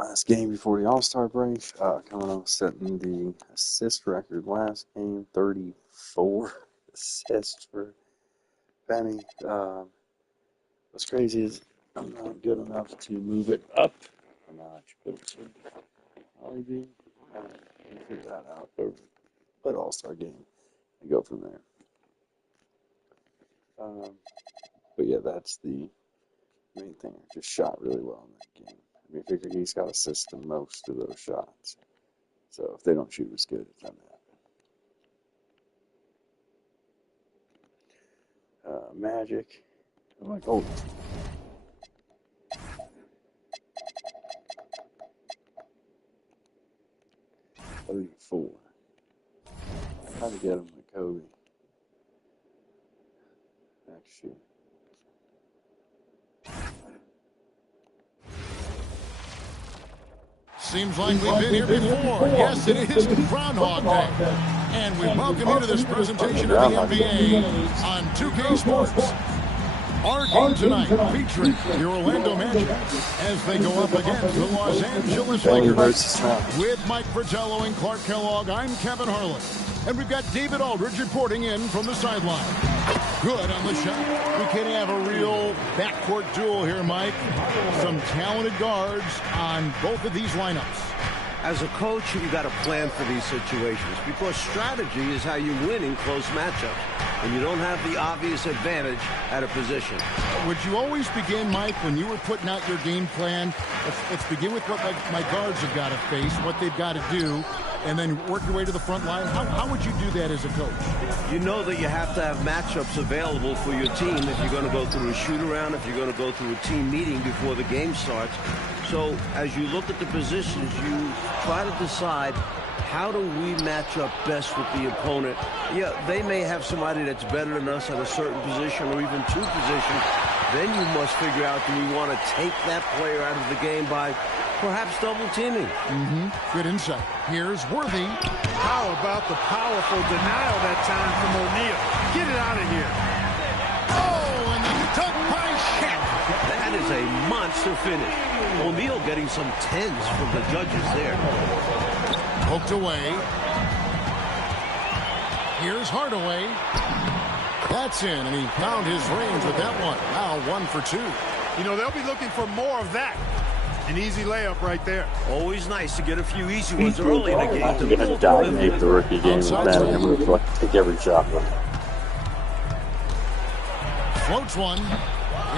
Last game before the All-Star break. Coming up setting the assist record last game, 34 assists for Benny. What's crazy is I'm not good enough to move it up a notch, but it should probably be. I'll figure that out over the All-Star game and go from there. But yeah, that's the main thing. I just shot really well in that game. I mean, I figure he's got assists in most of those shots. So if they don't shoot as good, it's not that. Magic. I'm like, oh. 34. I tried to get him with Kobe. Next year. Seems like we've been here before. Yes, it is Groundhog Day. And we welcome you to this presentation of the NBA on 2K Sports. Our game tonight featuring the Orlando Magic as they go up against the Los Angeles Lakers. With Mike Fratello and Clark Kellogg, I'm Kevin Harlan. And we've got David Aldridge reporting in from the sideline. Good on the shot. We can have a real backcourt duel here, Mike. Some talented guards on both of these lineups. As a coach, you got to plan for these situations because strategy is how you win in close matchups. And you don't have the obvious advantage at a position. Would you always begin, Mike, when you were putting out your game plan, let's begin with what my guards have got to face, what they've got to do, and then work your way to the front line? How would you do that as a coach? You know that you have to have matchups available for your team if you're going to go through a shoot-around, if you're going to go through a team meeting before the game starts. So as you look at the positions, you try to decide, how do we match up best with the opponent? Yeah, they may have somebody that's better than us at a certain position or even two positions. Then you must figure out, do we want to take that player out of the game by perhaps double teaming? Good insight. Here's Worthy. How about the powerful denial that time from O'Neal? Get it out of here. Oh, and the dunk by Shaq. That is a monster finish. O'Neal getting some 10s from the judges there. Poked away. Here's Hardaway. That's in, and he found his range with that one. Now 1 for 2. You know, they'll be looking for more of that. An easy layup right there. Always nice to get a few easy ones early in the game. I'm going to dominate the rookie game with that. I'm going to take every shot. Floats one.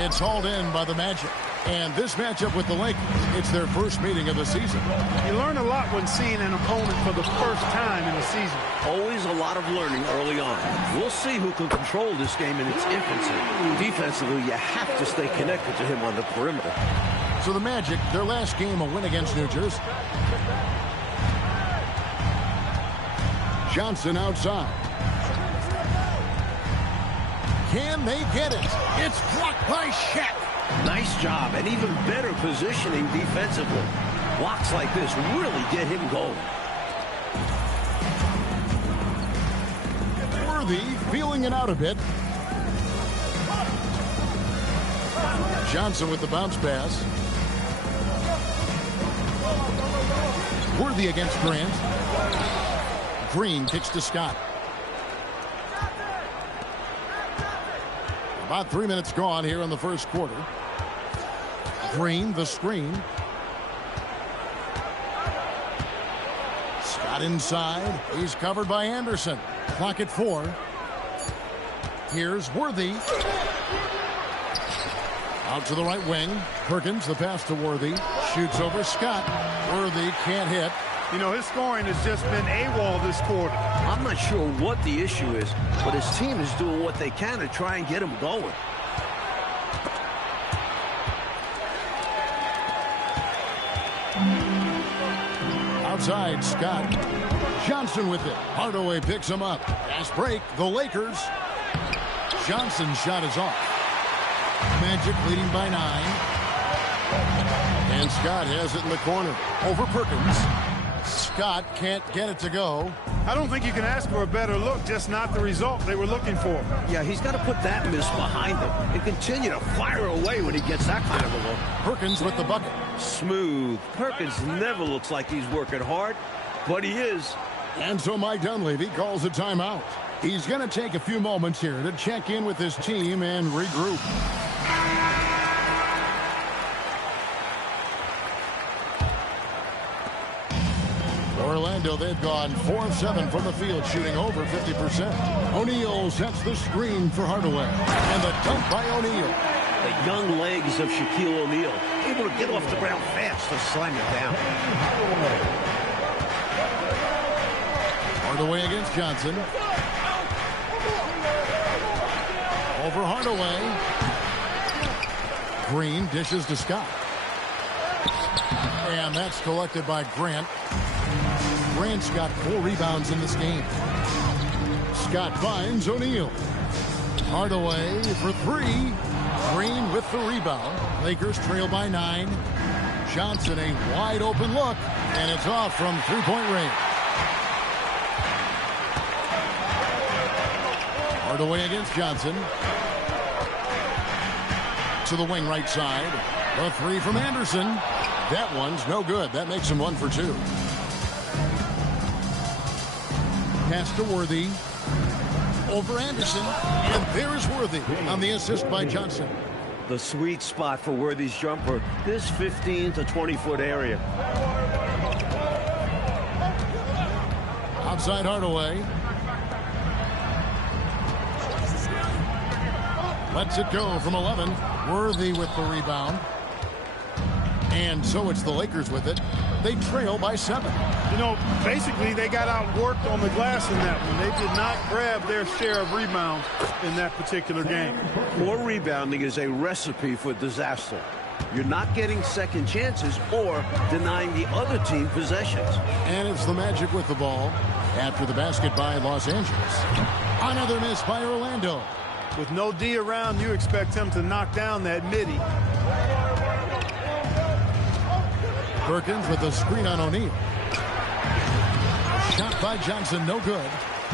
It's hauled in by the Magic. And this matchup with the Lakers, it's their first meeting of the season. You learn a lot when seeing an opponent for the first time in the season. Always a lot of learning early on. We'll see who can control this game in its infancy. Defensively, you have to stay connected to him on the perimeter. So the Magic, their last game, a win against New Jersey. Johnson outside. Can they get it? It's blocked by Shaq. Nice job, and even better positioning defensively. Blocks like this really get him going. Worthy feeling it out a bit. Johnson with the bounce pass. Worthy against Grant. Green kicks to Scott. About 3 minutes gone here in the first quarter. Green, the screen. Scott inside. He's covered by Anderson. Clock at 4. Here's Worthy. Out to the right wing. Perkins, the pass to Worthy. Shoots over Scott. Worthy can't hit. You know, his scoring has just been AWOL this quarter. I'm not sure what the issue is, but his team is doing what they can to try and get him going. Outside, Scott. Johnson with it. Hardaway picks him up. Fast break, the Lakers. Johnson's shot is off. Magic leading by 9. And Scott has it in the corner. Over Perkins. Scott can't get it to go. I don't think you can ask for a better look, just not the result they were looking for. Yeah, he's got to put that miss behind him and continue to fire away when he gets that kind of a look. Perkins with the bucket. Smooth. Perkins never looks like he's working hard, but he is. And so Mike Dunleavy calls a timeout. He's going to take a few moments here to check in with his team and regroup. Orlando, they've gone 4 of 7 from the field, shooting over 50%. O'Neal sets the screen for Hardaway. And the dunk by O'Neal. The young legs of Shaquille O'Neal, able to get off the ground fast to slam it down. Hardaway against Johnson. Over Hardaway. Green dishes to Scott. And that's collected by Grant. Grant's got 4 rebounds in this game. Scott finds O'Neal. Hardaway for 3. Green with the rebound. Lakers trail by 9. Johnson a wide open look. And it's off from three-point range. Hardaway against Johnson. To the wing right side. A 3 from Anderson. That one's no good. That makes him 1 for 2. Pass to Worthy. Over Anderson. And there's Worthy on the assist by Johnson. The sweet spot for Worthy's jumper, this 15 to 20-foot area. Outside Hardaway. Lets it go from 11. Worthy with the rebound. And so it's the Lakers with it. They trail by 7. You know, basically they got outworked on the glass in that one. They did not grab their share of rebounds in that particular game. Poor rebounding is a recipe for disaster. You're not getting second chances or denying the other team possessions. And it's the Magic with the ball after the basket by Los Angeles. Another miss by Orlando. With no D around, you expect him to knock down that midi. Perkins with the screen on O'Neal. Shot by Johnson, no good.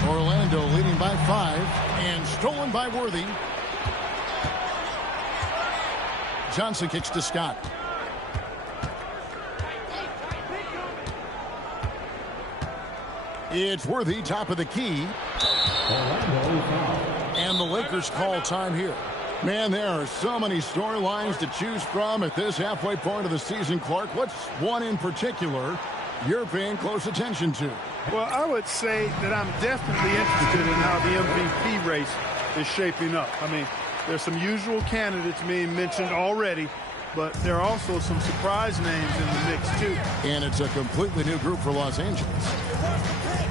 Orlando leading by 5 and stolen by Worthy. Johnson kicks to Scott. It's Worthy, top of the key. And the Lakers call time here. Man, there are so many storylines to choose from at this halfway point of the season, Clark. What's one in particular you're paying close attention to? Well, I would say that I'm definitely interested in how the MVP race is shaping up. I mean, there's some usual candidates being mentioned already, but there are also some surprise names in the mix, too. And it's a completely new group for Los Angeles.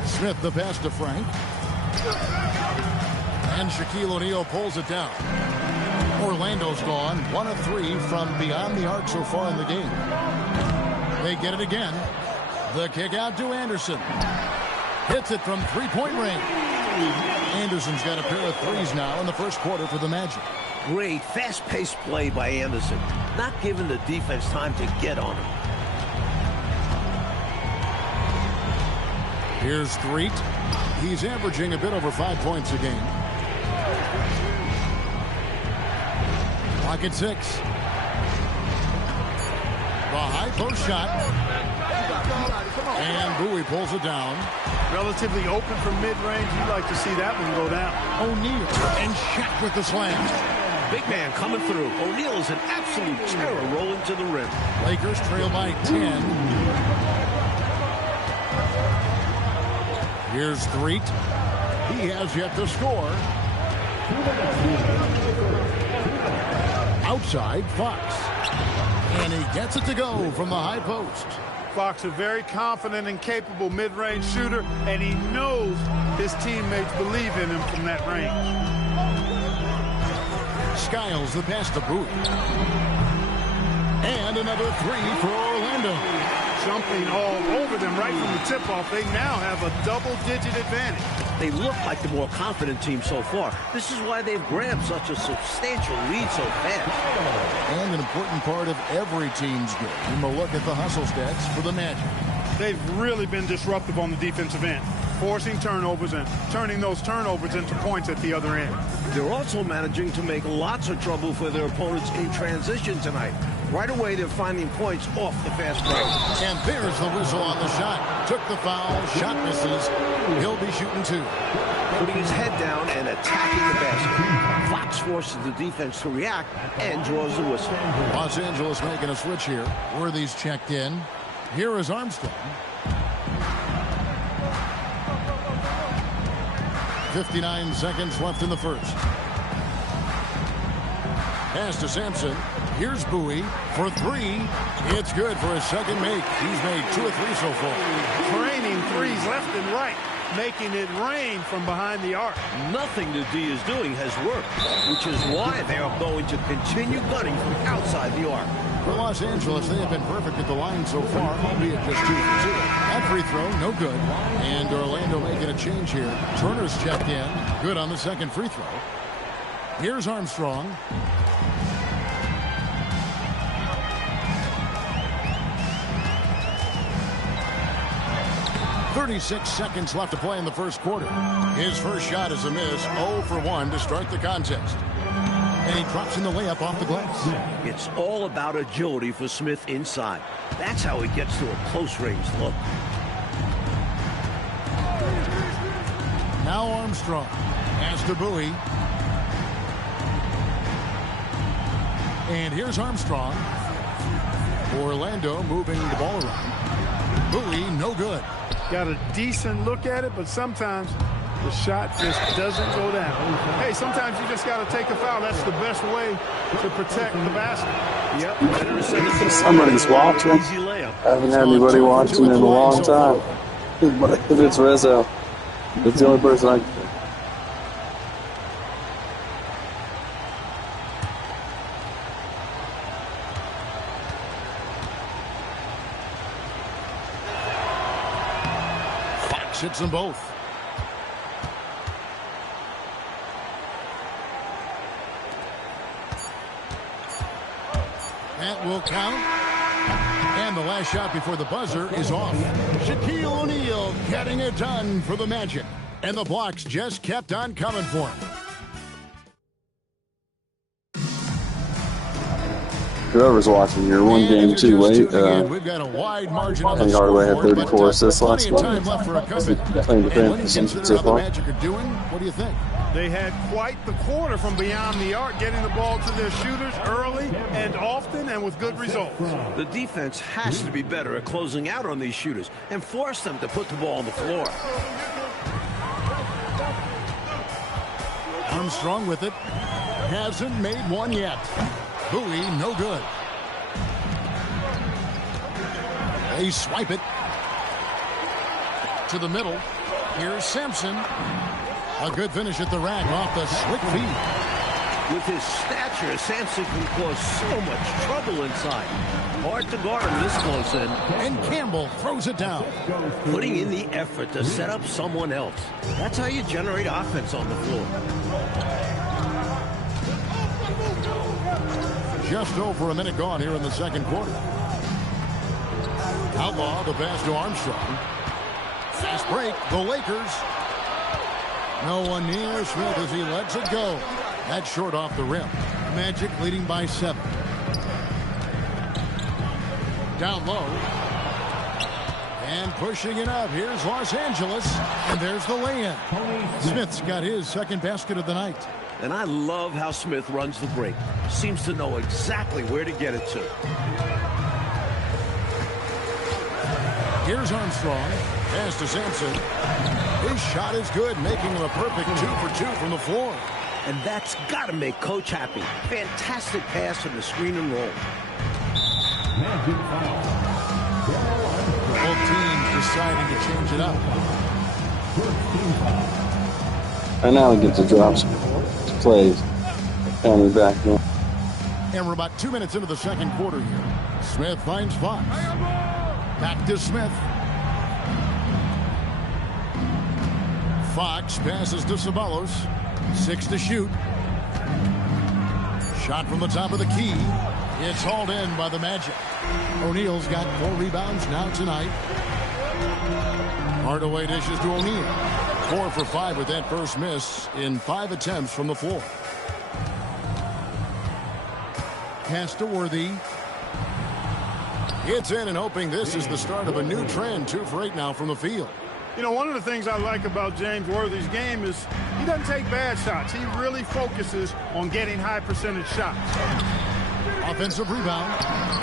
Smith the pass to Frank. And Shaquille O'Neal pulls it down. Orlando's gone 1 of 3 from beyond the arc so far in the game. They get it again. The kick out to Anderson. Hits it from three-point range. Anderson's got a pair of threes now in the first quarter for the Magic. Great fast-paced play by Anderson. Not giving the defense time to get on him. Here's Threet. He's averaging a bit over 5 points a game. Pocket 6. The high post shot. And Bowie pulls it down. Relatively open from mid-range. You'd like to see that one go down. O'Neal and Shaq with the slam. Big man coming through. O'Neal is an absolute terror rolling to the rim. Lakers trail by 10. Here's Threet. He has yet to score. Outside, Fox. And he gets it to go from the high post. Fox, a very confident and capable mid-range shooter, and he knows his teammates believe in him from that range. Skiles the pass to Booth. And another 3 for Orlando. Jumping all over them right from the tip-off. They now have a double-digit advantage. They look like the more confident team so far. This is why they've grabbed such a substantial lead so fast. And an important part of every team's game. A look at the hustle stats for the Magic. they've really been disruptive on the defensive end, forcing turnovers and turning those turnovers into points at the other end. They're also managing to make lots of trouble for their opponents in transition tonight. Right away, they're finding points off the fast break. And there's the whistle on the shot. Took the foul, shot misses. He'll be shooting 2. Putting his head down and attacking the basket. Fox forces the defense to react and draws the whistle. Los Angeles making a switch here. Worthy's checked in. Here is Armstrong. 59 seconds left in the first. Pass to Sampson. Here's Bowie for 3. It's good for his second make. He's made 2 of 3 so far. Raining threes left and right, making it rain from behind the arc. Nothing the D is doing has worked, which is why they are going to continue gunning from outside the arc. For Los Angeles, they have been perfect at the line so far, albeit just 2 for 2. That free throw, no good. And Orlando making a change here. Turner's checked in. Good on the second free throw. Here's Armstrong. 36 seconds left to play in the first quarter. His first shot is a miss, 0 for 1 to start the contest. And he drops in the layup off the glass. It's all about agility for Smith inside. That's how he gets to a close-range look. Now Armstrong. Pass to Bowie. And here's Armstrong. Orlando moving the ball around. Bowie, no good. Got a decent look at it, but sometimes the shot just doesn't go down. Hey, sometimes you just got to take a foul. That's the best way to protect the basket. Yep. Somebody's watching. I haven't had anybody watching in a long time. If it's Rizzo, it's the only person I can think. Fox hits them both. That will count. And the last shot before the buzzer is off. Shaquille O'Neal getting it done for the Magic. And the blocks just kept on coming for him. Whoever's watching, you're one game too late. We've got a wide margin on the Penny Hardaway had scoreboard, 34 assists last plenty of month. time left for a comeback. Playing And when you defense consider so how the far. Magic are doing, what do you think? They had quite the quarter from beyond the arc, getting the ball to their shooters early and often and with good results. The defense has to be better at closing out on these shooters and force them to put the ball on the floor. Armstrong with it. Hasn't made one yet. Bowie, no good. They swipe it to the middle. Here's Sampson. A good finish at the rack off the slick feet. With his stature, Sampson can cause so much trouble inside. Hard to guard him this close in. And Campbell throws it down. Putting in the effort to set up someone else. That's how you generate offense on the floor. Just over a minute gone here in the second quarter. Outlaw the pass to Armstrong. Fast break, the Lakers. No one near Smith as he lets it go. That's short off the rim. Magic leading by 7. Down low. And pushing it up. Here's Los Angeles. And there's the lay-in. Smith's got his second basket of the night. And I love how Smith runs the break. Seems to know exactly where to get it to. Here's Armstrong. Pass to Sampson. His shot is good, making him a perfect 2 for 2 from the floor. And that's got to make Coach happy. Fantastic pass on the screen and roll. Both teams deciding to change it up. And now we get to drop some plays. Coming back in. And we're about 2 minutes into the second quarter here. Smith finds Fox. Back to Smith. Fox passes to Ceballos. 6 to shoot. Shot from the top of the key. It's hauled in by the Magic. O'Neal's got 4 rebounds now tonight. Hardaway dishes to O'Neal. 4 for 5 with that first miss in 5 attempts from the floor. Pass to Worthy. It's in and hoping this is the start of a new trend. 2 for 8 now from the field. You know, one of the things I like about James Worthy's game is he doesn't take bad shots. He really focuses on getting high percentage shots. Offensive rebound.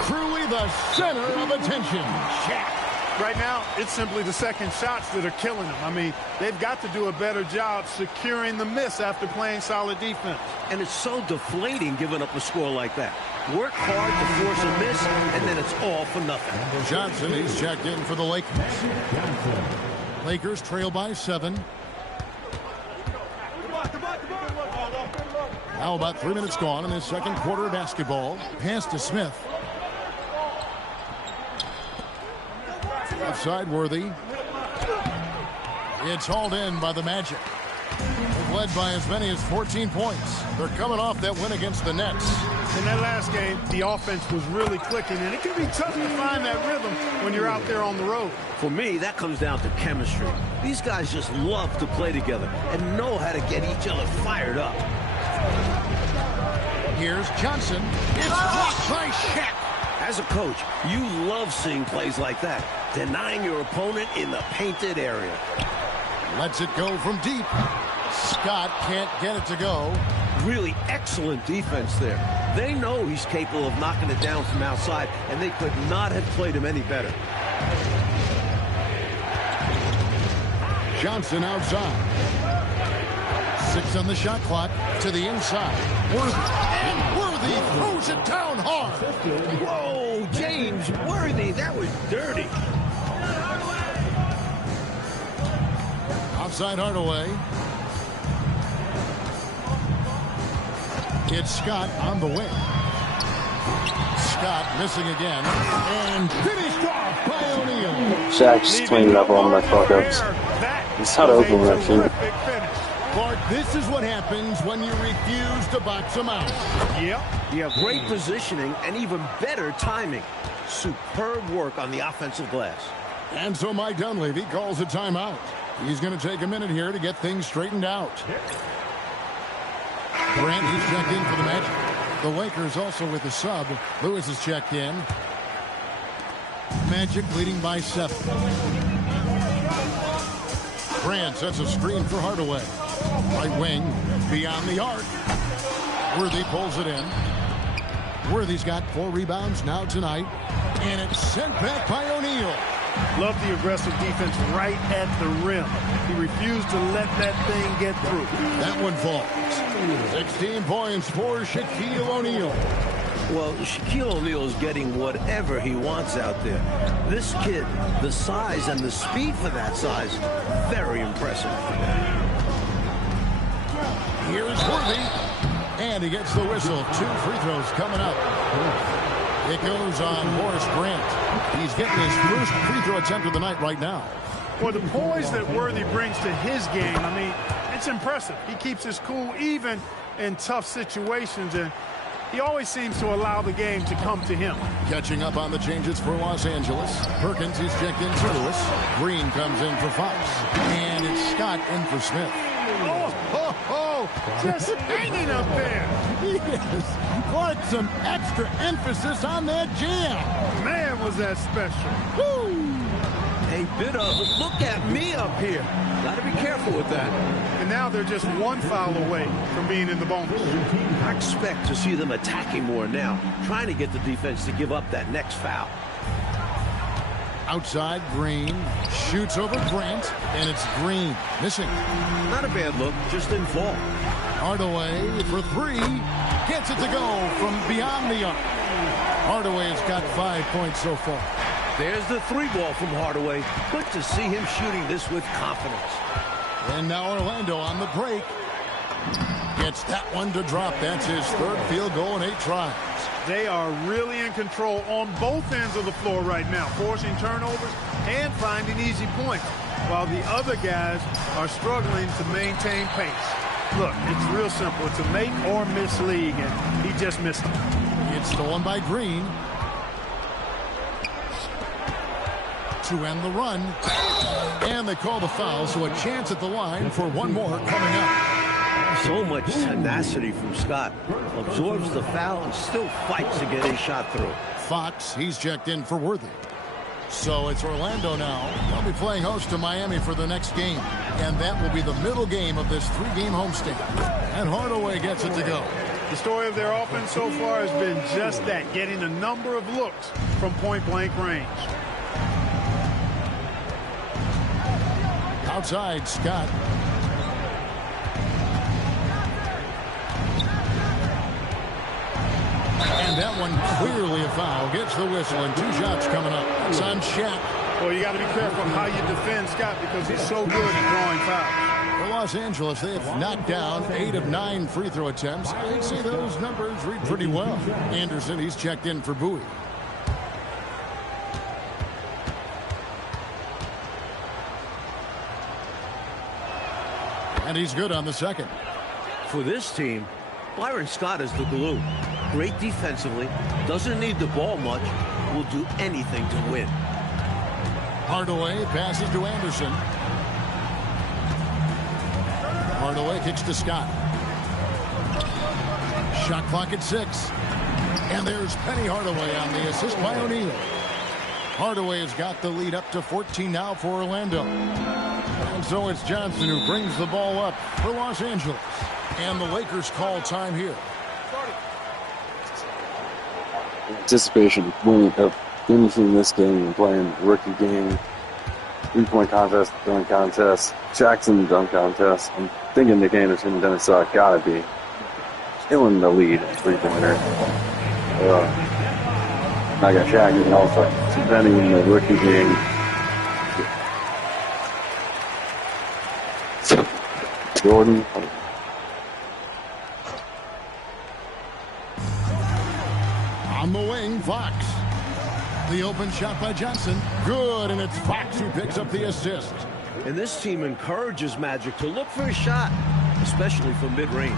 Cruelly the center of attention. Shaq. Right now, it's simply the second shots that are killing them. I mean, they've got to do a better job securing the miss after playing solid defense. And it's so deflating giving up a score like that. Work hard to force a miss, and then it's all for nothing. Johnson, he's checked in for the Lakers. Lakers trail by 7. Now about 3 minutes gone in this second quarter of basketball. Pass to Smith. Outside Worthy. It's hauled in by the Magic. They've led by as many as 14 points. They're coming off that win against the Nets. In that last game, the offense was really clicking, and it can be tough to find that rhythm when you're out there on the road. For me, that comes down to chemistry. These guys just love to play together and know how to get each other fired up. Here's Johnson. It's blocked by Shaq. As a coach, you love seeing plays like that, denying your opponent in the painted area. Lets it go from deep. Scott can't get it to go. Really excellent defense there. They know he's capable of knocking it down from outside, and they could not have played him any better. Johnson outside. 6 on the shot clock to the inside. Worthy. And Worthy throws it down hard. Whoa, James Worthy, that was dirty. Outside Hardaway. It's Scott on the wing. Scott missing again. And finished off by O'Neal. Shaq just cleaned up on my fuck-ups. He's not open that shit. Clark, this is what happens when you refuse to box him out. Yep. You have great positioning and even better timing. Superb work on the offensive glass. And so Mike Dunleavy calls a timeout. He's going to take a minute here to get things straightened out. Grant, he's checked in for the Magic. The Lakers also with the sub. Lewis is checked in. Magic leading by 7. Grant sets a screen for Hardaway. Right wing, beyond the arc. Worthy pulls it in. Worthy's got 4 rebounds now tonight. And it's sent back by O'Neal. Love the aggressive defense right at the rim. He refused to let that thing get through. That one falls. 16 points for Shaquille O'Neal. Well, Shaquille O'Neal is getting whatever he wants out there. This kid, the size and the speed for that size, very impressive. Here's Worthy. And he gets the whistle. 2 free throws coming up. It goes on Horace Grant. He's getting his first free throw attempt of the night right now. For the poise that Worthy brings to his game, I mean, it's impressive. He keeps his cool even in tough situations, and he always seems to allow the game to come to him. Catching up on the changes for Los Angeles. Perkins is checked in for Lewis. Green comes in for Fox. And it's Scott in for Smith. Just hanging up there. Yes, quite some extra emphasis on that jam. Man, was that special. Woo! A bit of look at me up here. Got to be careful with that. And now they're just 1 foul away from being in the bonus. I expect to see them attacking more now, trying to get the defense to give up that next foul. Outside, Green shoots over Grant, and it's Green missing. Not a bad look, just didn't fall. Hardaway for 3, gets it to go from beyond the arc. Hardaway has got 5 points so far. There's the 3 ball from Hardaway. Good to see him shooting this with confidence. And now Orlando on the break. Gets that one to drop. That's his 3rd field goal in 8 tries. They are really in control on both ends of the floor right now, forcing turnovers and finding easy points, while the other guys are struggling to maintain pace. Look, it's real simple. It's a make or miss league, and he just missed it. It's stolen by Green. to end the run. And they call the foul, so a chance at the line for one more coming up. So much tenacity from Scott. Absorbs the foul and still fights to get his shot through. Fox, he's checked in for Worthy. So it's Orlando now. They'll be playing host to Miami for the next game. And that will be the middle game of this 3-game homestand. And Hardaway gets it to go. The story of their offense so far has been just that, getting a number of looks from point-blank range. Outside, Scott. And that one clearly a foul. Gets the whistle and 2 shots coming up. It's on Shaq. Well, you got to be careful how you defend Scott because he's so good at drawing fouls. For Los Angeles, they have knocked down 8 of 9 free throw attempts. I'd say those numbers read pretty well. Anderson, he's checked in for Bowie. And he's good on the second. For this team, Byron Scott is the glue. Great defensively, doesn't need the ball much, will do anything to win. Hardaway passes to Anderson. Hardaway kicks to Scott. Shot clock at 6. And there's Penny Hardaway on the assist by O'Neal. Hardaway has got the lead up to 14 now for Orlando. And so it's Johnson who brings the ball up for Los Angeles. And the Lakers call time here. Anticipation of finishing this game and playing rookie game, 3-point contest, dunk contest, Jackson dunk contest. I'm thinking Nick Anderson and Dennis gotta be killing the lead at 3-pointer. I got Shaq and also Benny in the rookie game. Jordan. On the wing, Fox. The open shot by Johnson. Good, and it's Fox who picks up the assist. And this team encourages Magic to look for a shot, especially from mid-range.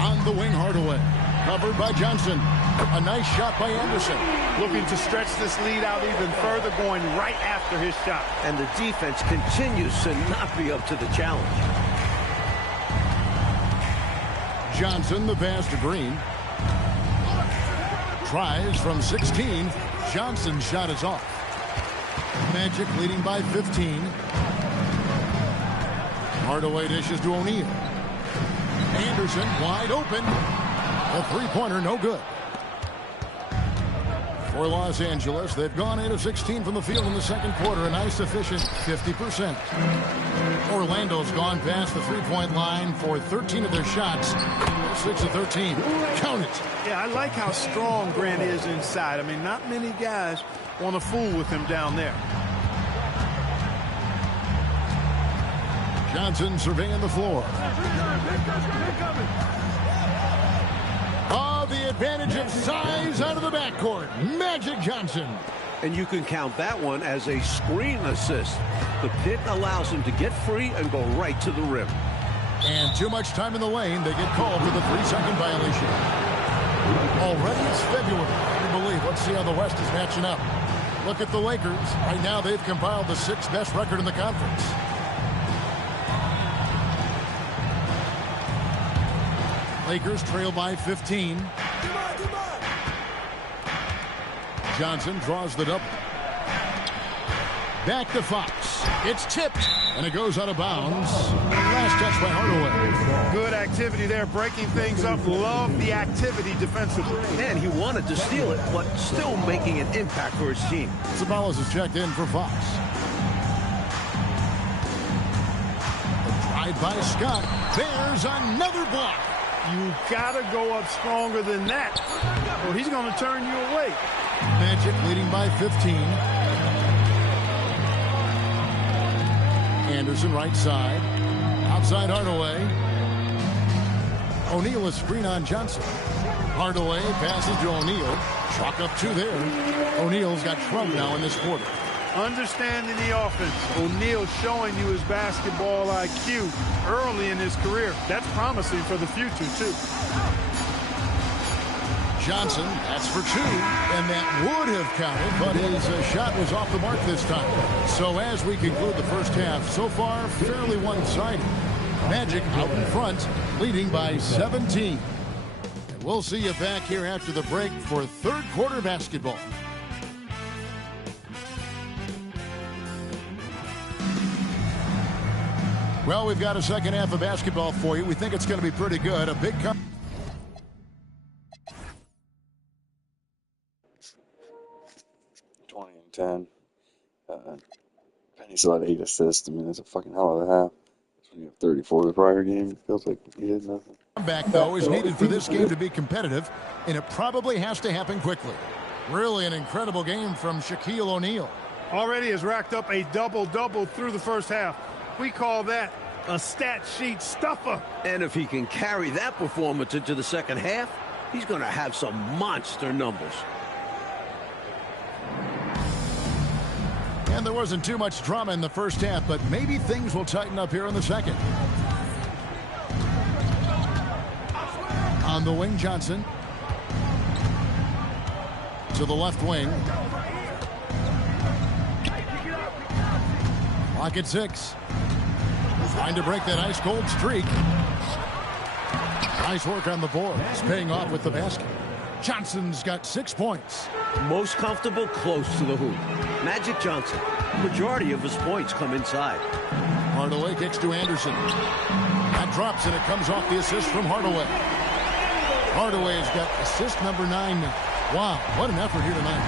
On the wing, Hardaway. Covered by Johnson. A nice shot by Anderson. Looking to stretch this lead out even further, going right after his shot. And the defense continues to not be up to the challenge. Johnson, the pass to Green. Tries from 16. Johnson's shot is off. Magic leading by 15. Hardaway dishes to O'Neal. Anderson wide open. A 3-pointer, no good. For Los Angeles, they've gone 8 of 16 from the field in the second quarter. A nice efficient 50%. Orlando's gone past the 3-point line for 13 of their shots. 6 of 13. Count it. Yeah, I like how strong Grant is inside. I mean, not many guys want to fool with him down there. Johnson surveying the floor. Oh, the advantage of size out of the backcourt. Magic Johnson. And you can count that one as a screen assist. The pick allows him to get free and go right to the rim. And too much time in the lane. They get called for the 3-second violation. Already it's February. Can you believe? Let's see how the West is matching up. Look at the Lakers. Right now they've compiled the 6th best record in the conference. Lakers trail by 15. Johnson draws the double. Back to Fox. It's tipped, and it goes out of bounds. Last touch by Hardaway. Good activity there, breaking things up. Love the activity defensively. And he wanted to steal it, but still making an impact for his team. Sabalas is checked in for Fox. The drive by Scott. There's another block. You gotta go up stronger than that, or he's gonna turn you away. Magic leading by 15. Anderson right side. Outside Hardaway. O'Neal is screen on Johnson. Hardaway passes to O'Neal. Chalk up 2 there. O'Neal's got trouble now in this quarter. Understanding the offense. O'Neal showing you his basketball IQ early in his career. That's promising for the future, too. Johnson, that's for 2, and that would have counted, but his shot was off the mark this time. So as we conclude the first half, so far fairly one-sided. Magic out in front, leading by 17. And we'll see you back here after the break for third quarter basketball. Well, we've got a second half of basketball for you. We think it's going to be pretty good. A big 20 and 10. Penny still had 8 assists. I mean, that's a fucking hell of a half. When you have 34 the prior game, it feels like he did nothing. comeback, though, is needed for this game to be competitive, and it probably has to happen quickly. Really an incredible game from Shaquille O'Neal. Already has racked up a double-double through the first half. We call that a stat sheet stuffer. And if he can carry that performance into the second half, he's going to have some monster numbers. And there wasn't too much drama in the first half, but maybe things will tighten up here in the second. On the wing, Johnson. To the left wing. Clock at 6. Trying to break that ice-cold streak. Nice work on the board. It's paying off with the basket. Johnson's got 6 points. Most comfortable close to the hoop. Magic Johnson. Majority of his points come inside. Hardaway kicks to Anderson. That drops, and it comes off the assist from Hardaway. Hardaway's got assist number 9 now. Wow, what an effort here tonight.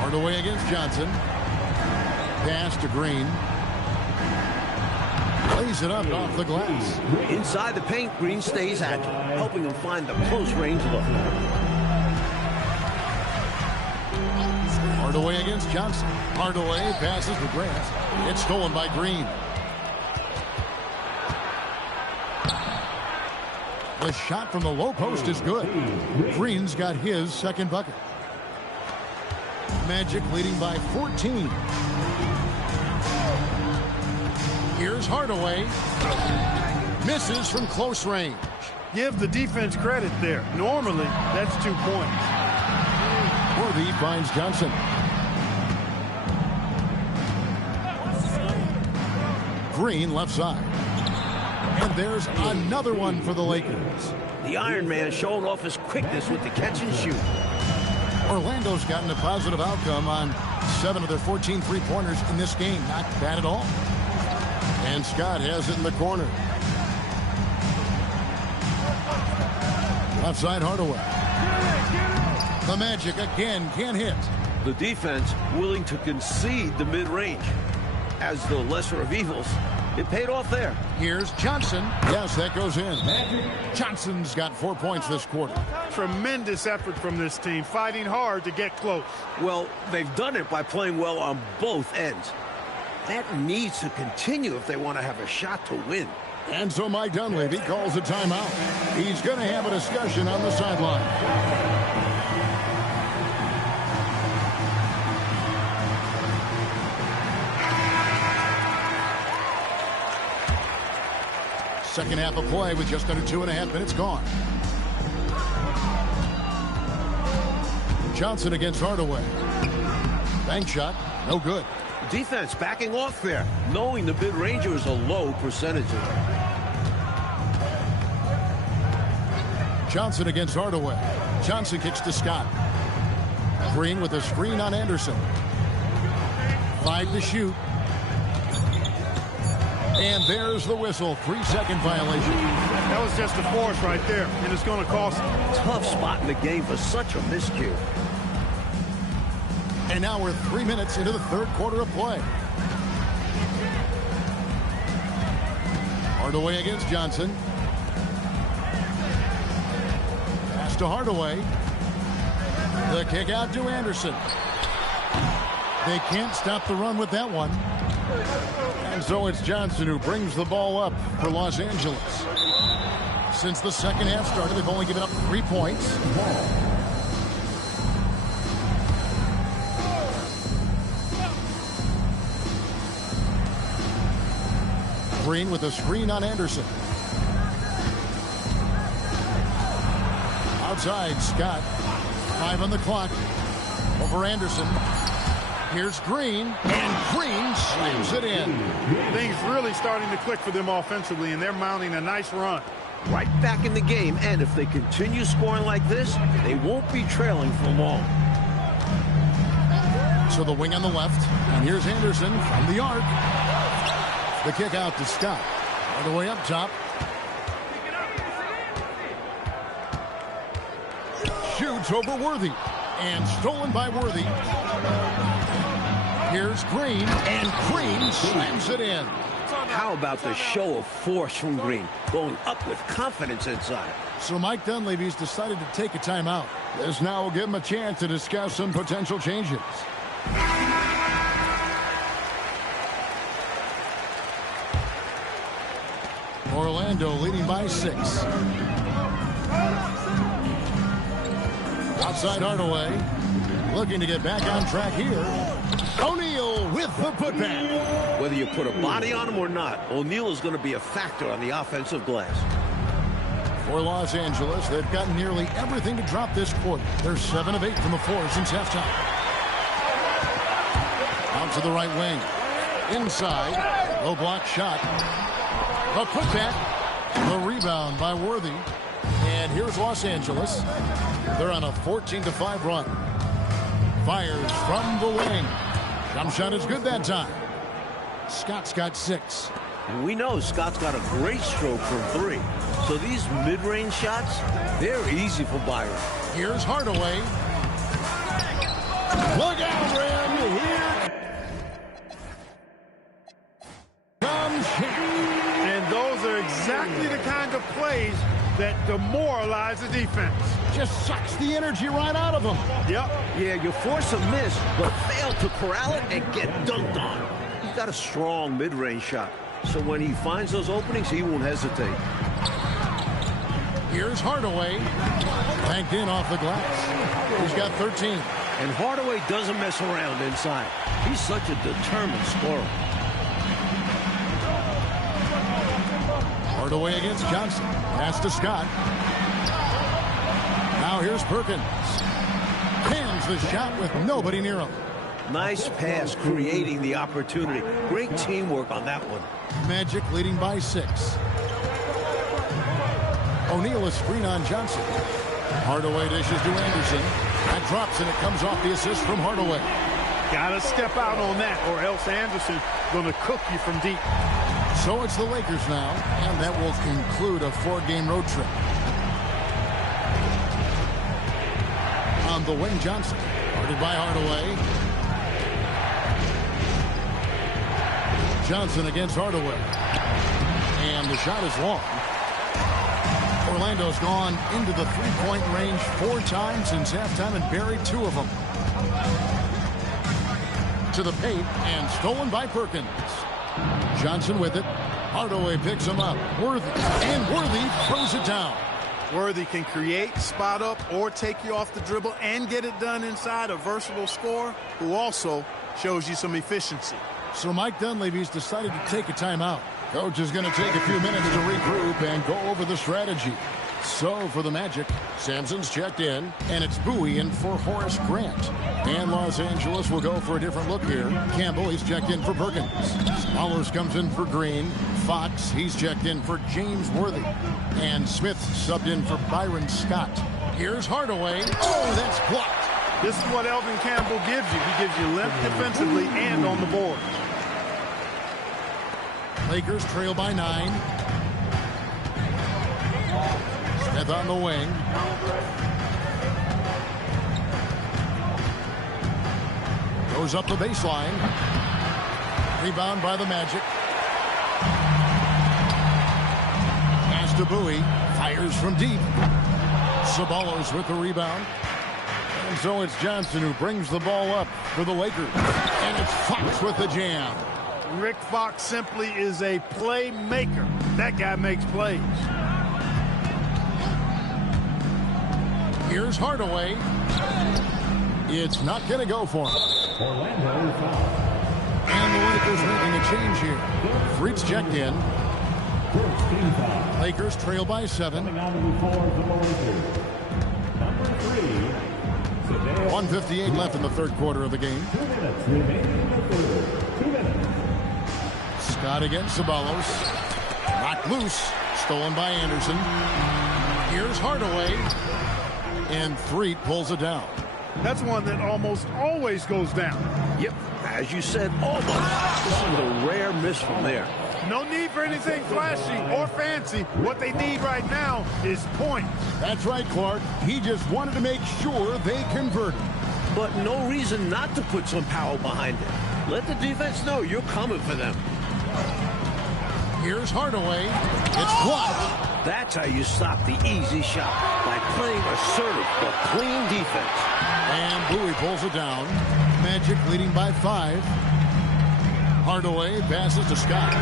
Hardaway against Johnson. Pass to Green. Lays it up off the glass. Inside the paint, Green stays agile, helping him find the close range look. Hardaway against Johnson. Hardaway passes to Grant. It's stolen by Green. The shot from the low post is good. Green's got his second bucket. Magic leading by 14. Here's Hardaway. Misses from close range. Give the defense credit there. Normally, that's 2 points. Worthy finds Johnson. Green left side. And there's another one for the Lakers. The Iron Man showing off his quickness with the catch and shoot. Orlando's gotten a positive outcome on 7 of their 14 three-pointers in this game. Not bad at all. And Scott has it in the corner. Left side Hardaway. The Magic again can't hit. The defense willing to concede the mid-range. As the lesser of evils, it paid off there. Here's Johnson. Yes, that goes in. Johnson's got 4 points this quarter. Tremendous effort from this team, fighting hard to get close. Well, they've done it by playing well on both ends. That needs to continue if they want to have a shot to win. And so Mike Dunleavy calls a timeout. He's going to have a discussion on the sideline. Second half of play with just under 2.5 minutes gone. Johnson against Hardaway. Bank shot, no good. Defense backing off there, knowing the mid-ranger is a low percentage. Johnson against Hardaway. Johnson kicks to Scott. Green with a screen on Anderson. 5 to shoot. And there's the whistle. 3-second violation. That was just a force right there, and it's going to cost them. Tough spot in the game for such a miscue. And now we're 3 minutes into the third quarter of play. Hardaway against Johnson. Pass to Hardaway. The kick out to Anderson. They can't stop the run with that one. And so it's Johnson who brings the ball up for Los Angeles. Since the second half started, they've only given up 3 points. Green with a screen on Anderson. outside. Scott. 5 on the clock. Over Anderson. Here's Green. And Green slams it in. Things really starting to click for them offensively, and they're mounting a nice run. Right back in the game, and if they continue scoring like this, they won't be trailing for long. So the wing on the left. And here's Anderson from the arc. The kick out to Scott. All the way up top. Shoots over Worthy. And stolen by Worthy. Here's Green. And Green slams it in. How about the show of force from Green, going up with confidence inside? So Mike Dunleavy's decided to take a timeout. This now will give him a chance to discuss some potential changes. Orlando leading by 6. Outside Hardaway. Looking to get back on track here. O'Neal with the putback. Whether you put a body on him or not, O'Neal is going to be a factor on the offensive glass. For Los Angeles, they've got nearly everything to drop this quarter. They're 7 of 8 from the floor since halftime. Out to the right wing. Inside. Low block shot. A putback. The rebound by Worthy. And here's Los Angeles. They're on a 14-5 run. Fires from the wing. Jump shot is good that time. Scott's got 6. We know Scott's got a great stroke from 3. So these mid-range shots, they're easy for Byron. Here's Hardaway. Look out, Rim. Here comes Shaq. And those are exactly the kind of plays that demoralize the defense. Just sucks the energy right out of them. Yep. Yeah, you force a miss, but fail to corral it and get dunked on. He's got a strong mid-range shot. So when he finds those openings, he won't hesitate. Here's Hardaway. Banked in off the glass. He's got 13. And Hardaway doesn't mess around inside. He's such a determined scorer. Hardaway against Johnson. Pass to Scott. Now here's Perkins. Cans the shot with nobody near him. Nice pass, creating the opportunity. Great teamwork on that one. Magic leading by 6. O'Neal is screen on Johnson. Hardaway dishes to Anderson. That drops and it comes off the assist from Hardaway. Gotta step out on that or else Anderson gonna cook you from deep. So it's the Lakers now, and that will conclude a 4-game road trip. On the wing, Johnson. Guarded by Hardaway. Johnson against Hardaway. And the shot is long. Orlando's gone into the three-point range 4 times since halftime and buried 2 of them. To the paint and stolen by Perkins. Johnson with it. Hardaway picks him up. Worthy. And Worthy throws it down. Worthy can create, spot up, or take you off the dribble and get it done inside. A versatile scorer who also shows you some efficiency. So Mike Dunleavy's decided to take a timeout. Coach is going to take a few minutes to regroup and go over the strategy. So for the Magic, Sampson's checked in, and it's Bowie in for Horace Grant. And Los Angeles will go for a different look here. Campbell, he's checked in for Perkins. Smallers comes in for Green. Fox, he's checked in for James Worthy. And Smith subbed in for Byron Scott. Here's Hardaway. Oh, that's blocked. This is what Elvin Campbell gives you. He gives you length defensively and on the board. Lakers trail by 9. Smith on the wing. Goes up the baseline. Rebound by the Magic. Pass to Bowie. Fires from deep. Ceballos with the rebound. And so it's Johnson who brings the ball up for the Lakers. And it's Fox with the jam. Rick Fox simply is a playmaker. That guy makes plays. Here's Hardaway. It's not going to go for him. And the Lakers making a change here. Freak's checked in. Lakers trail by 7. 1:58 left in the third quarter of the game. Scott against Ceballos. Knocked loose. Stolen by Anderson. Here's Hardaway. And Threet pulls it down. That's one that almost always goes down. Yep, as you said, almost. This is a rare miss from there. No need for anything flashy or fancy. What they need right now is points. That's right, Clark. He just wanted to make sure they converted. But no reason not to put some power behind it. Let the defense know you're coming for them. Here's Hardaway. It's blocked. That's how you stop the easy shot, by playing assertive but clean defense. And Bowie pulls it down. Magic leading by 5. Hardaway passes to Scott.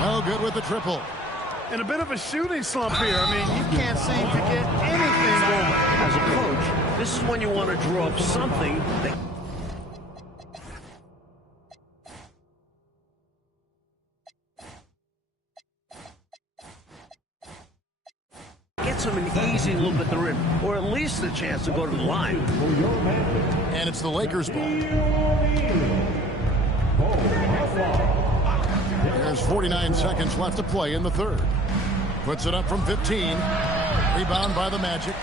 Oh, good with the triple. And a bit of a shooting slump here. I mean, you can't seem to get anything going. As a coach, this is when you want to draw up something that gets them an easy look at the rim, or at least a chance to go to the line. And it's the Lakers' ball. There's 49 seconds left to play in the third. Puts it up from 15. Rebound by the Magic.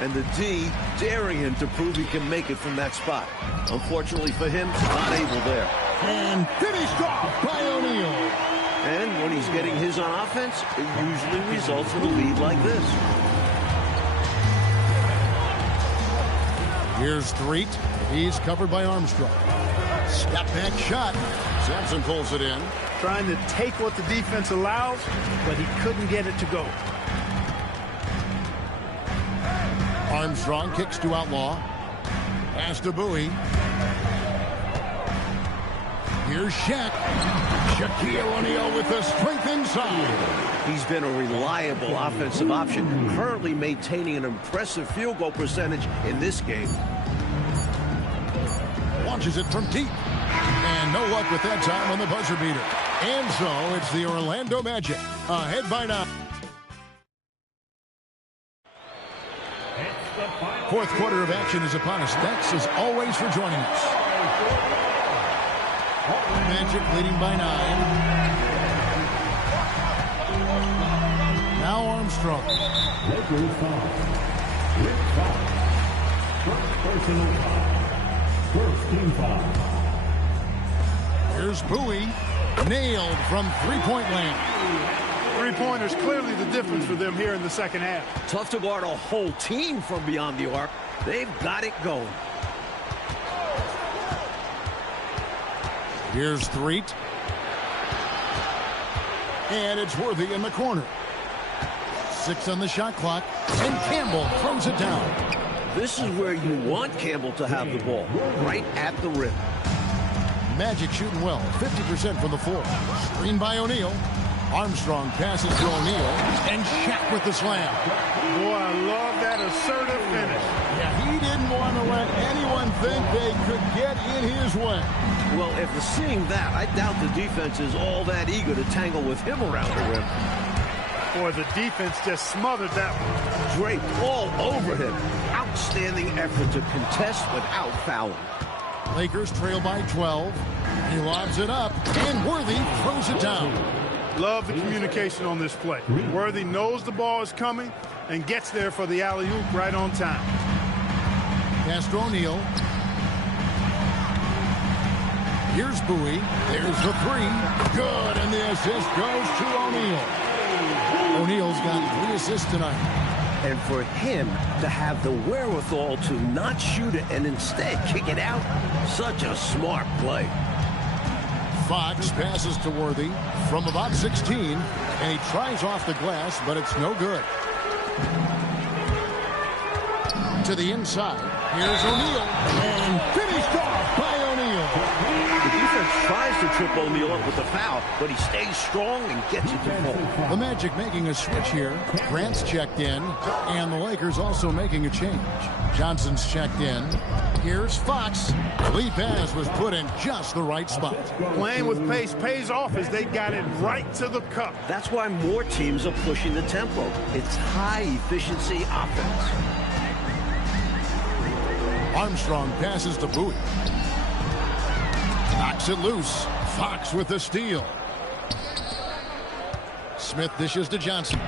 And the D daring him to prove he can make it from that spot. Unfortunately for him, not able there. And finished off by O'Neal. And when he's getting his on offense, it usually results in a lead like this. Here's Threet. He's covered by Armstrong. Step back shot. Sampson pulls it in. Trying to take what the defense allows, but he couldn't get it to go. Armstrong kicks to Outlaw. Pass to Bowie. Here's Shaq. Shaquille O'Neal with the strength inside. He's been a reliable offensive option, currently maintaining an impressive field goal percentage in this game. Launches it from deep. And no luck with that time on the buzzer beater. And so it's the Orlando Magic ahead by 9. Fourth quarter of action is upon us. Thanks as always for joining us. Magic leading by 9. Now Armstrong. First team foul. Here's Bowie. Nailed from three-point land. Three-pointers clearly the difference for them here in the second half. Tough to guard a whole team from beyond the arc. They've got it going. Here's Threet. And it's Worthy in the corner. 6 on the shot clock. And Campbell throws it down. This is where you want Campbell to have the ball, right at the rim. Magic shooting well, 50% from the floor. Screen by O'Neal. Armstrong passes to O'Neal. And Shaq with the slam. Boy, I love that assertive finish. Yeah, he didn't want to let anyone think they could get in his way. Well, after seeing that, I doubt the defense is all that eager to tangle with him around the rim. Boy, the defense just smothered that one. Draped all over him. Outstanding effort to contest without fouling. Lakers trail by 12. He lobs it up, and Worthy throws it down. Love the communication on this play. Worthy knows the ball is coming and gets there for the alley-oop right on time. Pass to O'Neal. Here's Bowie. There's the 3. Good, and the assist goes to O'Neal. O'Neal's got 3 assists tonight. And for him to have the wherewithal to not shoot it and instead kick it out, such a smart play. Fox passes to Worthy from about 16, and he tries off the glass, but it's no good. To the inside. Here's O'Neal, and finished off by O'Neal. The defense tries to trip O'Neal up with the foul, but he stays strong and gets it to fall. The Magic making a switch here. Grant's checked in, and the Lakers also making a change. Johnson's checked in. Here's Fox. Lead pass was put in just the right spot. Playing with pace pays off as they got it right to the cup. That's why more teams are pushing the tempo. It's high-efficiency offense. Armstrong passes to Bowie. Knocks it loose. Fox with the steal. Smith dishes to Johnson.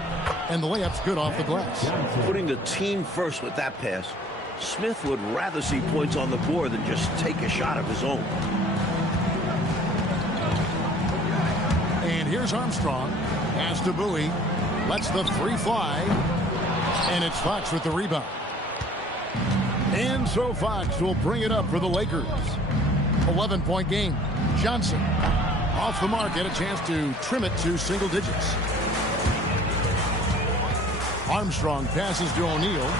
And the layup's good off the glass. Putting the team first with that pass. Smith would rather see points on the board than just take a shot of his own. And here's Armstrong. Pass to Bowie. Lets the three fly. And it's Fox with the rebound. And so Fox will bring it up for the Lakers. 11-point game. Johnson off the mark. Had a chance to trim it to single digits. Armstrong passes to O'Neal.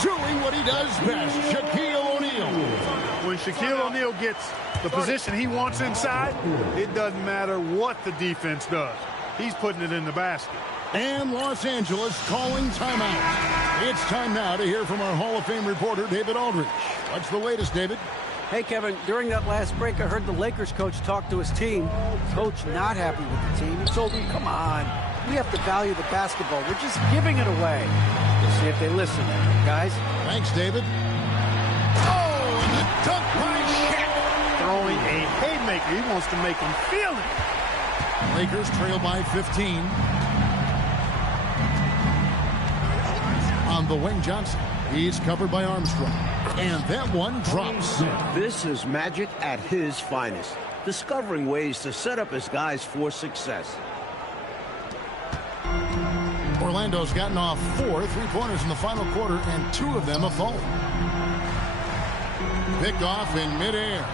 Doing what he does best. Shaquille O'Neal. When Shaquille O'Neal gets the position he wants inside, it doesn't matter what the defense does. He's putting it in the basket. And Los Angeles calling timeout. It's time now to hear from our Hall of Fame reporter, David Aldridge. What's the latest, David? Hey, Kevin, during that last break, I heard the Lakers coach talk to his team. Coach not happy with the team. He told them, come on, we have to value the basketball. We're just giving it away. We'll see if they listen, guys. Thanks, David. Oh, and the dunk by Shaq. Throwing a haymaker. He wants to make them feel it. Lakers trail by 15. On the wing, Johnson. He's covered by Armstrong. And that one drops. This is magic at his finest. Discovering ways to set up his guys for success. Orlando's gotten off 4 3-pointers in the final quarter, and 2 of them have fallen. Picked off in midair.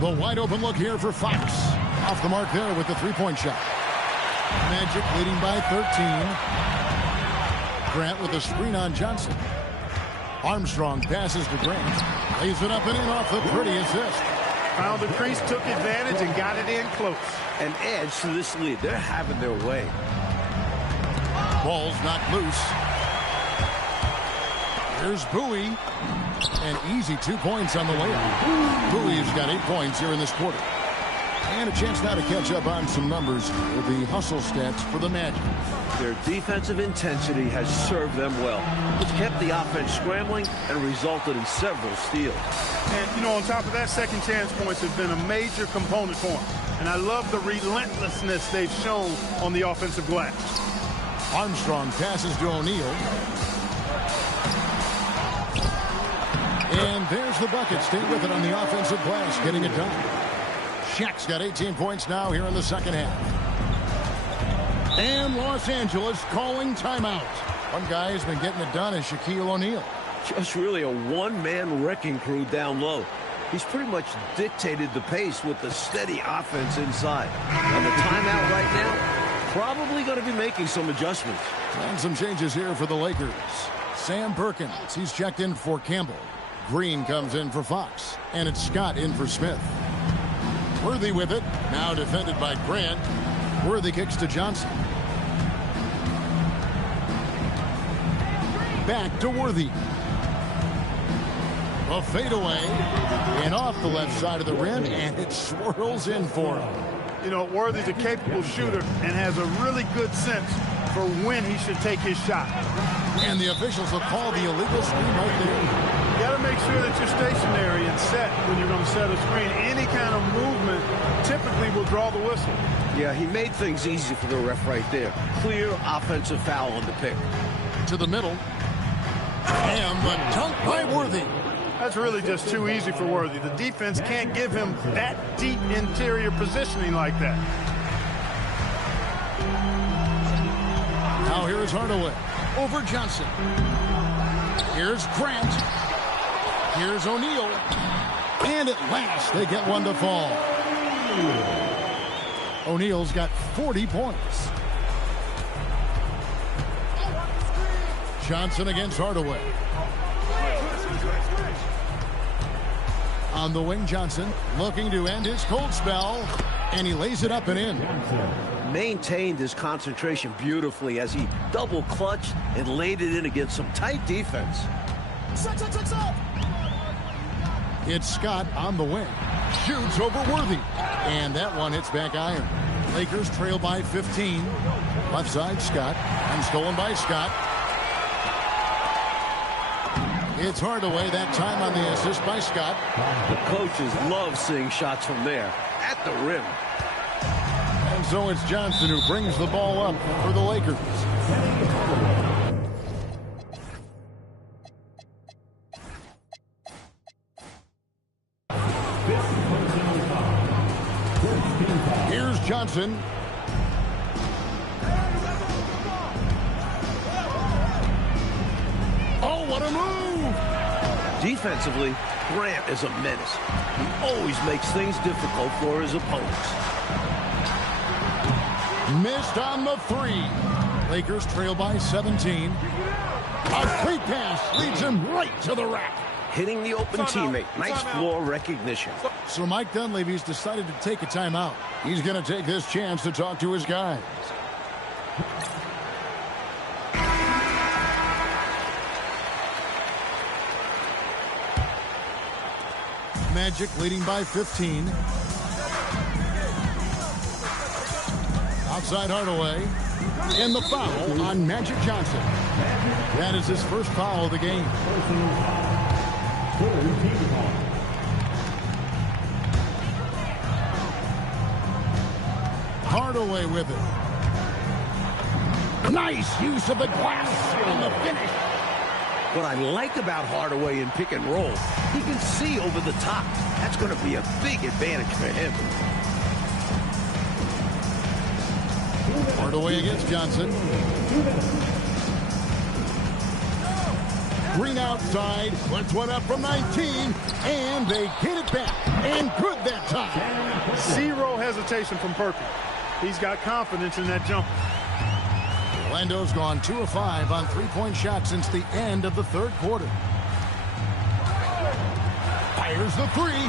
The wide open look here for Fox. Off the mark there with the 3-point shot. Magic leading by 13. Grant with a screen on Johnson. Armstrong passes to Grant. Lays it up and in off the pretty assist. Found the crease, took advantage, and got it in close. An edge to this lead. They're having their way. Ball's knocked loose. Here's Bowie. An easy 2 points on the layup. Bowie's got 8 points here in this quarter. And a chance now to catch up on some numbers with the hustle stats for the Magic. Their defensive intensity has served them well. It's kept the offense scrambling and resulted in several steals. And, you know, on top of that, second chance points have been a major component for them. And I love the relentlessness they've shown on the offensive glass. Armstrong passes to O'Neal. And there's the bucket. Stay with it on the offensive glass, getting it done. Shaq's got 18 points now here in the second half. And Los Angeles calling timeout. One guy who's been getting it done is Shaquille O'Neal. Just really a one-man wrecking crew down low. He's pretty much dictated the pace with the steady offense inside. On the timeout right now, probably going to be making some adjustments. And some changes here for the Lakers. Sam Perkins, he's checked in for Campbell. Green comes in for Fox. And it's Scott in for Smith. Worthy with it. Now defended by Grant. Worthy kicks to Johnson. Back to Worthy. A fadeaway. And off the left side of the rim. And it swirls in for him. You know, Worthy's a capable shooter and has a really good sense for when he should take his shot. And the officials will call the illegal screen right there. You got to make sure that you're stationary and set when you're going to set a screen. Any kind of movement typically will draw the whistle. Yeah, he made things easy for the ref right there. Clear offensive foul on the pick. To the middle. And the dunk by Worthy. That's really just too easy for Worthy. The defense can't give him that deep interior positioning like that. Now here's Hardaway over Johnson. Here's Grant. Here's O'Neal. And at last they get one to fall. O'Neal's got 40 points. Johnson against Hardaway. On the wing, Johnson looking to end his cold spell. And he lays it up and in. Maintained his concentration beautifully as he double clutched and laid it in against some tight defense. It's Scott on the wing. Shoots over Worthy. And that one hits back iron. Lakers trail by 15. Left side, Scott. And stolen by Scott. It's Hardaway that time on the assist by Scott. The coaches love seeing shots from there at the rim. And so it's Johnson who brings the ball up for the Lakers. Here's Johnson. Oh, what a move! Defensively, Grant is a menace. He always makes things difficult for his opponents. Missed on the three. Lakers trail by 17. A free pass leads him right to the rack. Hitting the open teammate. Nice floor recognition. So Mike Dunleavy's decided to take a timeout. He's going to take this chance to talk to his guys. Magic leading by 15. Outside Hardaway. And the foul on Magic Johnson. That is his first foul of the game. Hardaway with it. Nice use of the glass on the finish. What I like about Hardaway in pick and roll, he can see over the top. That's going to be a big advantage for him. Hardaway against Johnson. Green outside. Puts one up from 19. And they get it back. And good that time. Zero hesitation from Perkins. He's got confidence in that jumper. Orlando's gone 2 of 5 on three-point shots since the end of the third quarter. Fires the three.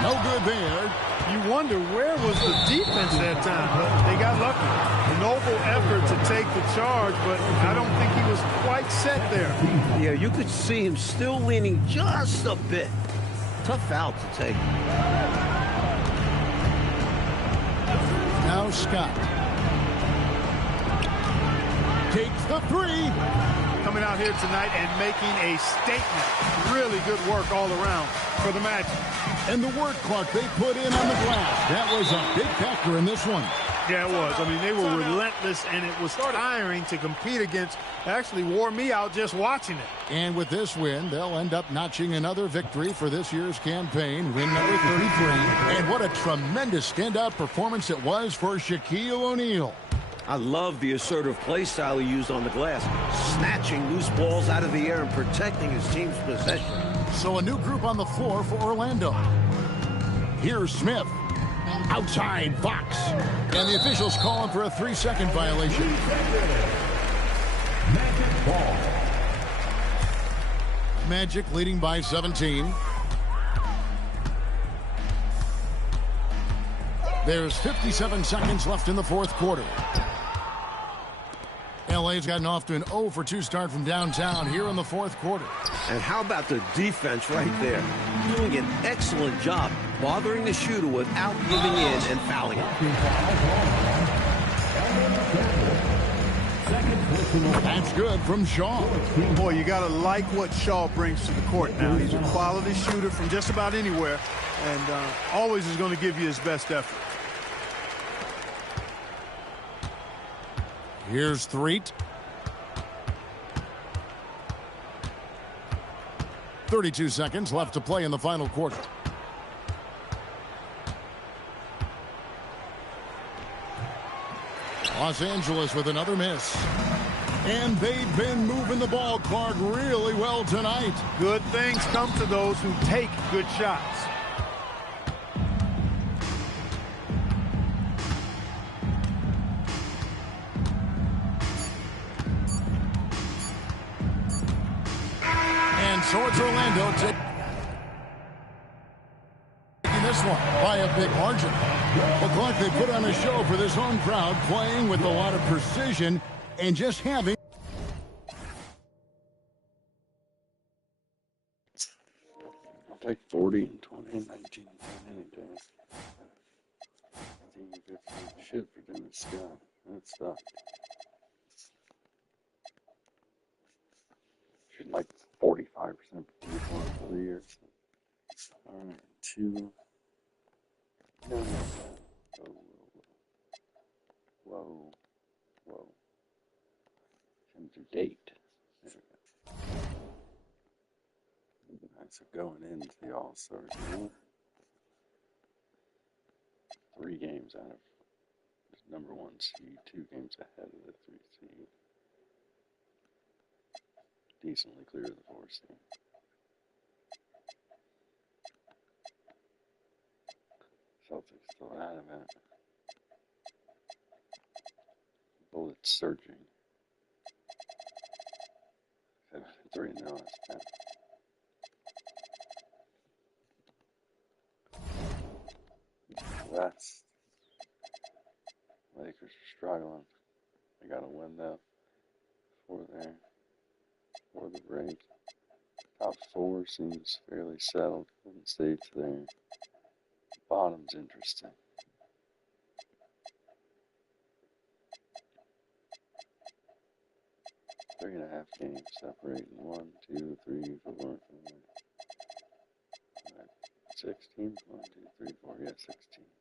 No good there. You wonder where was the defense that time, but they got lucky. A noble effort to take the charge, but I don't think he was quite set there. Yeah, you could see him still leaning just a bit. Tough foul to take. Now Scott. Takes the three. Coming out here tonight and making a statement. Really good work all around for the Magic. And the work clock they put in on the glass. That was a big factor in this one. Yeah, it was. I mean, they were relentless, and it was tiring to compete against. Actually wore me out just watching it. And with this win, they'll end up notching another victory for this year's campaign, win number 33. And what a tremendous standout performance it was for Shaquille O'Neal. I love the assertive play style he used on the glass, snatching loose balls out of the air and protecting his team's possession. So a new group on the floor for Orlando. Here's Smith. Outside Fox. And the officials calling for a 3-second violation. Magic leading by 17. There's 57 seconds left in the fourth quarter. LA's gotten off to an 0 for 2 start from downtown here in the fourth quarter. And how about the defense right there? Doing an excellent job bothering the shooter without giving in and fouling him. That's good from Shaw. Boy, you got to like what Shaw brings to the court now. He's a quality shooter from just about anywhere, and always is going to give you his best effort. Here's Threet. 32 seconds left to play in the final quarter. Los Angeles with another miss. And they've been moving the ball, Clark, really well tonight. Good things come to those who take good shots. And so it's Orlando taking this one by a big margin. But Clark, they put on a show for this home crowd, playing with a lot of precision and just having. I'll take 40 and 20 and 19 any day. Shit for Dennis Scott. That sucked. Shooting like 45% for the year. Alright, 2. No. Whoa. Change the date. There we go. Alright, so going into the All-Star game, 3 games out of the number 1 seed, 2 games ahead of the 3 seed. Decently clear of the 4 seed. Celtics still out of it. Bullets surging. 3 in the last 10. West. Lakers are struggling. They got to win though for the break. Top 4 seems fairly settled. Golden State's there. Bottom's interesting. 3.5 games separating 1, 2, 3, 4, 5, 6 teams. 1, 2, 3, 4. Yeah, 6 teams.